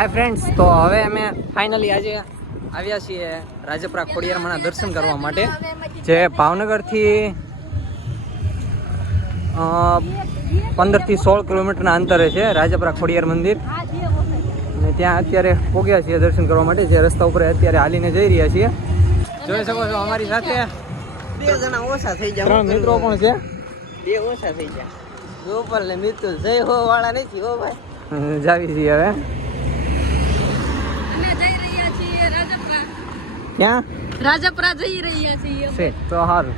Hi friends તો હવે અમે ફાઇનલી આજે આવ્યા છીએ રાજપરા ખોડિયારમાંના દર્શન કરવા માટે જે ભાવનગરથી પંદરથી સોળ કિલોમીટરના અંતરે છે રાજપરા ખોડિયાર મંદિર. અને ત્યાં અત્યારે પહોંચ્યા છીએ દર્શન કરવા માટે જે રસ્તા ઉપર અત્યારે હાલીને જઈ રહ્યા છીએ. જોઈ શકો છો અમારી સાથે બે જણા ઓછા થઈ જાય ત્રણ મિત્રો પણ છે. બે ઓછા થઈ જાય ગોપાલ ને મિતુલ જય હો વાળા નથી હો ભાઈ. જાવી છીએ હવે. અમે જઈ રહ્યા છીએ રાજપરા. ક્યાં? રાજપરા જઈ રહ્યા છીએ છે તો સારું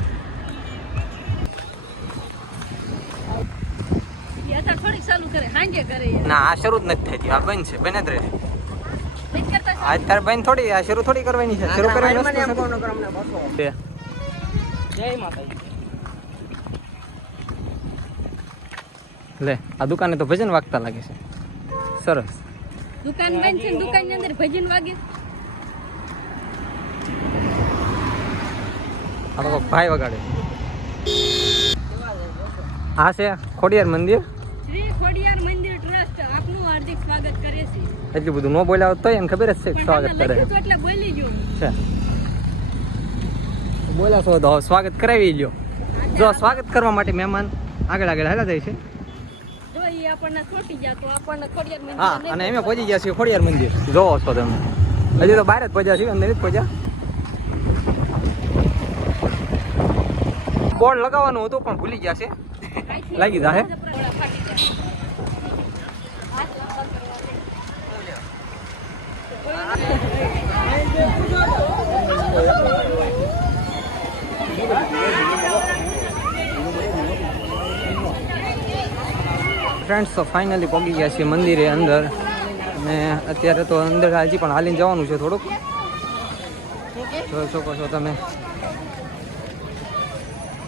થોડીક ચાલુ કરે હાંજે કરે ના આ શરૂ જ નથી થતી આ બંધ છે બને જ રહે. નહીં કરતા આજ તાર બંધ થોડી આ શરૂ થોડી કરવાની છે શરૂ જય માતાજી. લે આ દુકાને તો ભજન વાગતા લાગે છે. સરસ. દુકાન બંધ છે દુકાનની અંદર ભજન વાગે. ભાઈ વગાડે. આ છે ખોડિયાર મંદિર? શ્રી ખોડિયાર મંદિર ટ્રસ્ટ આપનું હાર્દિક સ્વાગત કરે છે. એટલું બધું ન બોલાવ તો એમ ખબર જ છે સ્વાગત કરે લખ્યું એટલે બોલી ગયું. છે. બોલ્યા તો સ્વાગત કરાવી લ્યો. જો સ્વાગત કરવા માટે મહેમાન આગળ આગળ હાલા જાય છે. આપણને છોટી ગયા તો આપણને ખોડિયાર મંદિર હા અને એમે પહોંચી ગયા છીએ ખોડિયાર મંદિર. જોવો છો તમે. હજી તો બહાર જ પહોંચ્યા છીએ અંદર જ પહોંચ્યા બોર્ડ લગાવવાનું હતું પણ ભૂલી ગયા છે. લાગી જાહે. ફ્રેન્ડ્સ તો ફાઇનલી પહોંચી ગયા છીએ મંદિરે અંદર. અને અત્યારે તો અંદર હજી પણ હાલીને જવાનું છે થોડુંક. જોઈ શકો છો તમે.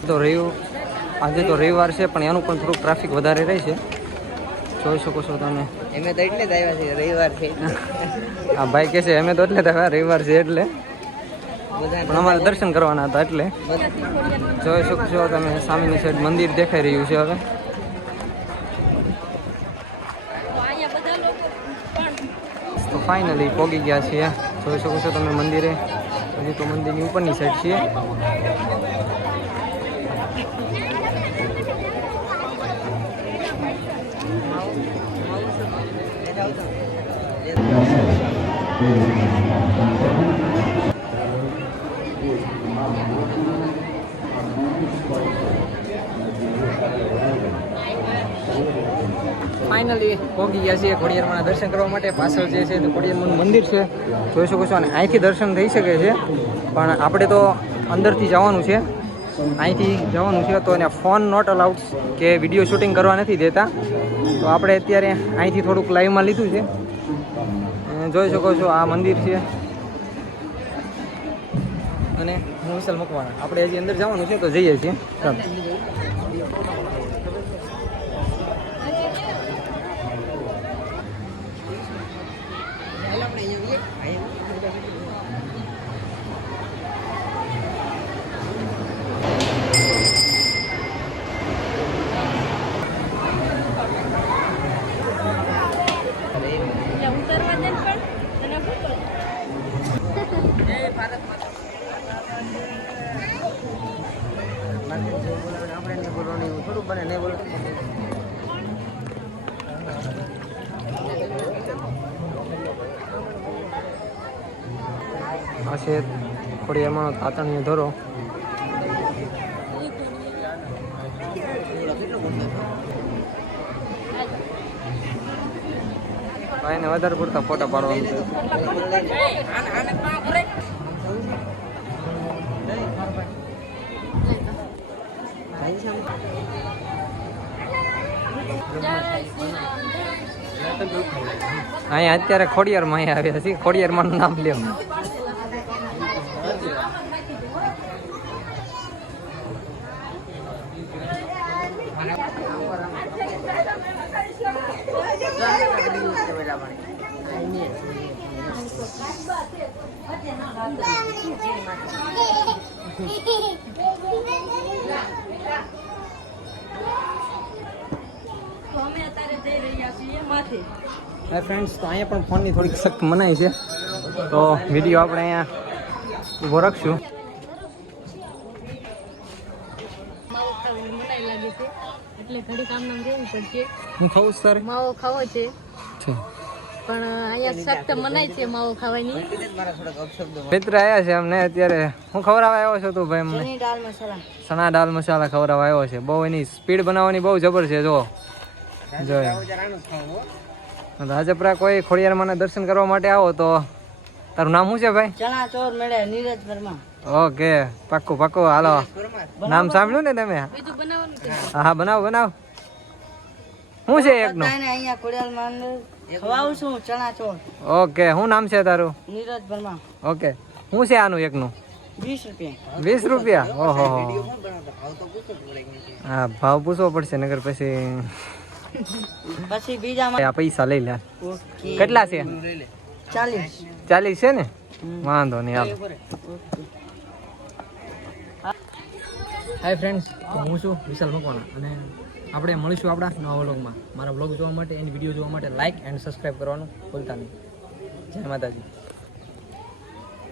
તો રવિ આજે તો રવિવાર છે પણ એનું પણ થોડુંક ટ્રાફિક વધારે રહે છે. જોઈ શકો છો તમે. એમે તો એટલે જ આવ્યા છે રવિવાર છે. હા ભાઈ કહે છે અમે તો એટલે જ આવ્યા, રવિવાર છે એટલે. પણ અમારે દર્શન કરવાના હતા એટલે. જોઈ શકો છો તમે સામેની સાઈડ મંદિર દેખાઈ રહ્યું છે હવે તો અહીંયા બધા લોકો પણ તો ફાઇનલી પહોંચી ગયા છીએ. જોઈ શકો છો તમે મંદિરે. હજી તો મંદિરની ઉપરની સાઈડ છીએ. ફાઇનલી પહોંચી ગયા છીએ ખોડિયારમાંના દર્શન કરવા માટે. પાછળ જે છે તે મંદિર છે. જોઈ શકો છો અને અહીંથી દર્શન થઈ શકે છે. પણ આપણે તો અંદરથી જવાનું છે. અહીંથી જવાનું છે તો એને ફોન નોટ અલાઉડ કે વીડિયો શૂટિંગ કરવા નથી દેતા. તો આપણે અત્યારે અહીંથી થોડુંક લાઈવમાં લીધું છે. જોઈ શકો છો આ મંદિર છે. અને હું વિશાલ મકવાણા. આપણે હજી અંદર જવાનું છે તો જઈએ છીએ ત્યાં ઉતરવા દે ને પણ અને શું કરે? આપણે નહીં થોડું બને નહીં બોલવાનું આ છે વધારે પૂરતા ફોટા પાડવાનું છે. અહીંયા અત્યારે ખોડિયારમાં અહીંયા આવ્યા છીએ. ખોડિયારમાં નામ છીએ માથે. હા ફ્રેન્ડ્સ તો અહીંયા પણ ફોનની થોડીક સખ્ત મનાઈ છે. તો વીડિયો આપણે અહીંયા ઊભો રાખશું. માવો ખાવું છે. હું ખાવું માવો ખાવો પણ અહીંયા સખ્ત મનાય છે માવો ખાવાની. મિત્ર આવ્યા છે અમને અત્યારે. હું ખવડાવવા આવ્યો છું તું ભાઈ અમને. દાળ મસાલા. ચણા દાલ મસાલા ખવડાવવા આવ્યો છે. બહુ એની સ્પીડ બનાવવાની બહુ જબર છે જો. જો રાજપરા કોઈ ખોડિયાર ખોડિયારમાં દર્શન કરવા માટે આવો તો. તારું નામ શું છે ભાઈ? ચણા ચોર મળે નીરજ વર્મા. ઓકે પાક્કું પાક્કું. હાલો. નામ સાંભળ્યું ને તમે? હા હા બનાવો બનાવ. શું છે એકનું? અહીંયા ખોડિયાલમાં ખવાવું છું ચણા ચોર ઓકે શું નામ છે તારું? નીરજ વર્મા. ઓકે શું છે આનું એકનું? વીસ રૂપિયા. વીસ રૂપિયા? ઓહો. હા ભાવ પૂછવો પડશે નગર પછી પછી બીજા આ પૈસા લઈ લે. કેટલા છે? ચાલીસ. ચાલીસ છે ને? વાંધો નહીં હાલ. હાય ફ્રેન્ડ્સ હું છું વિશાલ મકવાણા અને આપણે મળીશું આપણા નવા વ્લોગમાં. મારા વ્લોગ જોવા માટે એની વીડિયો જોવા માટે લાઇક એન્ડ સબસ્ક્રાઈબ કરવાનું ભૂલતા નહીં. જય માતાજી.